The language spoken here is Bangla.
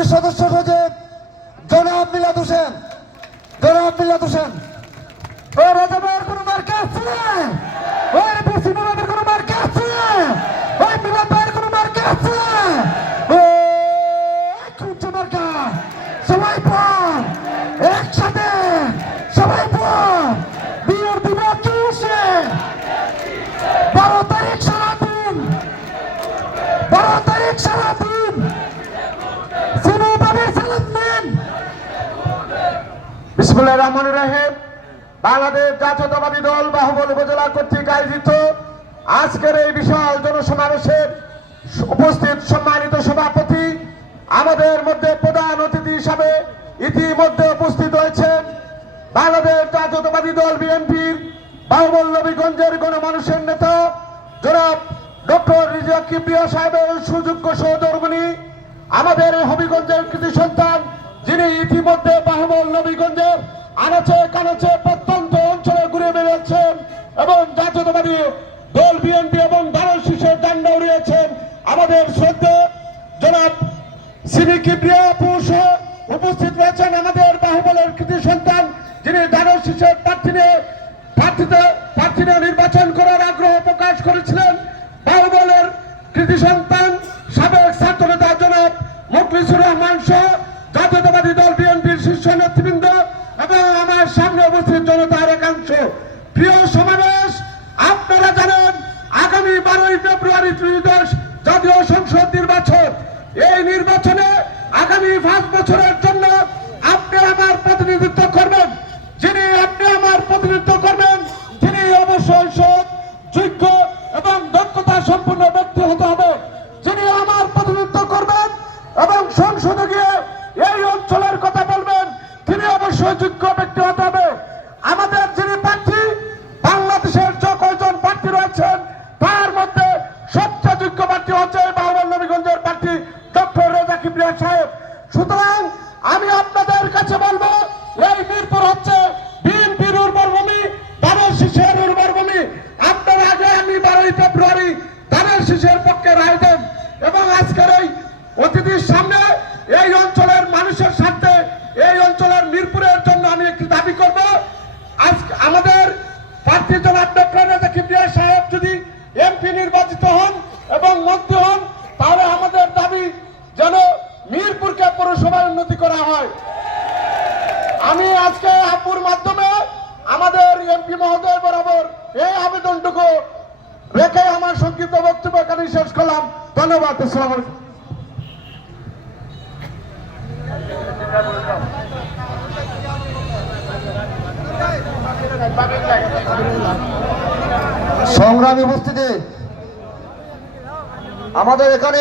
সংগ্রামী সদস্য সচিব জনাব মিলাদ হোসেন। ও রাজা ভাইয়ের কোনো মার্কা আছে? ওই বিসি নবাবের কোনো মার্কা আছে? ওই মিলাদ ভাইয়ের কোনো মার্কা আছে? ও কুঞ্চ মার্কা, সবাই পর একসাথে, সবাই পর বিয়ের দিব কিসে? 12 তারিখ সারাদিন, 12 তারিখ সারাদিন সিনুবাবের সালাম নেন। বিসমিল্লাহির রহমানির রহিম। বাংলাদেশ জাতীয়তাবাদী দল বাহুবল উপজেলা কর্তৃক আয়োজিত আজকের এই বিশাল জনসমাবেশে উপস্থিত সম্মানিত সভাপতি, আমাদের মধ্যে প্রধান অতিথি হিসাবে ইতিমধ্যে উপস্থিত হয়েছেন বাংলাদেশ জাতীয়তাবাদী দল বিএনপির বাহুবল নবীগঞ্জের গণমানুষের নেতা জনাব ডক্টর রিজওয়ান কিবরিয়া সাহেবের সুযোগ্য সহধর্মিণী, আমাদের এই হবিগঞ্জের কৃতি সন্তান, যিনি ইতিমধ্যে বাহুবল নবীগঞ্জের আনাচে কানাচে প্রত্যন্ত অঞ্চলে ঘুরে বেড়াচ্ছেন এবং জাতীয়তাবাদী দল বিএনপি এবং দারুল শীষের ঝান্ডা উড়িয়েছেন, আমাদের শ্রদ্ধেয় জনাব সিনি কিবরিয়া আপু সহ উপস্থিত রয়েছেন আমাদের বাহুবলের কৃতি সন্তান, যিনি দারুল শীষের প্রার্থী নির্বাচন করার আগ্রহ প্রকাশ করেছিলেন, বাহুবলের কৃতি সন্তান সাবেক ছাত্রনেতা জনাব মুখলিসুর রহমান সহ জাতীয়তাবাদী দল বিএনপির শীর্ষ নেতৃবৃন্দ এবং আমার সামনে উপস্থিত জনতার একাংশ। প্রিয় সমাবেশ, আপনারা জানেন আগামী 12ই ফেব্রুয়ারি ত্রয়োদশ জাতীয় সংসদ নির্বাচন। এই নির্বাচনে আগামী 5 বছরের জন্য আপনারা আমার প্রতিনিধিত্ব করবেন। আপনি আমার প্রতিনিধিত্ব করবেন, তিনি অবশ্যই সৎ, যোগ্য এবং দক্ষতা সম্পন্ন ব্যক্তি হতে হবে। যিনি আমার প্রতিনিধিত্ব করবেন এবং সংসদে গিয়ে এই অঞ্চলের কথা বলবেন, তিনি অবশ্যই যোগ্য ব্যক্তি হতে হবে। আমাদের যিনি প্রার্থী, বাংলাদেশের যে কয়জন প্রার্থী রয়েছেন তার মধ্যে সবচেয়ে যোগ্য প্রার্থী হচ্ছে বাহুবল নবীগঞ্জের প্রার্থী ডক্টর রেজা কিবরিয়া সাহেব। সুতরাং আমি আপনাদের কাছে বলবো, এই মিরপুর হচ্ছে বিএনপির উর্বর ভূমি, দারুল শীষের উর্বর ভূমি। আপনার আগে আমি 12ই ফেব্রুয়ারি দারুল শীষের পক্ষে রায় দেন এবং আজকের এই অতিথির সামনে এই অঞ্চলের মানুষের স্বার্থে, এই অঞ্চলের মিরপুরের জন্য আমি একটি দাবি করব। আজকে আমাদের প্রার্থী জনাব ডক্টর রেজা কিবরিয়া সাহেব যদি এমপি নির্বাচিত হন এবং মন্ত্রী হন, তাহলে আমাদের দাবি যেন মিরপুরকে পৌরসভায় উন্নতি করা হয়। আমি আজকে আপুর মাধ্যমে আমাদের এমপি মহোদয় বরাবর এই আবেদনটুকু রেখে আমার সংক্ষিপ্ত বক্তব্য এখানে শেষ করলাম। ধন্যবাদ। আসসালামু আলাইকুম। সংগ্রামী উপস্থিতি, আমাদের এখানে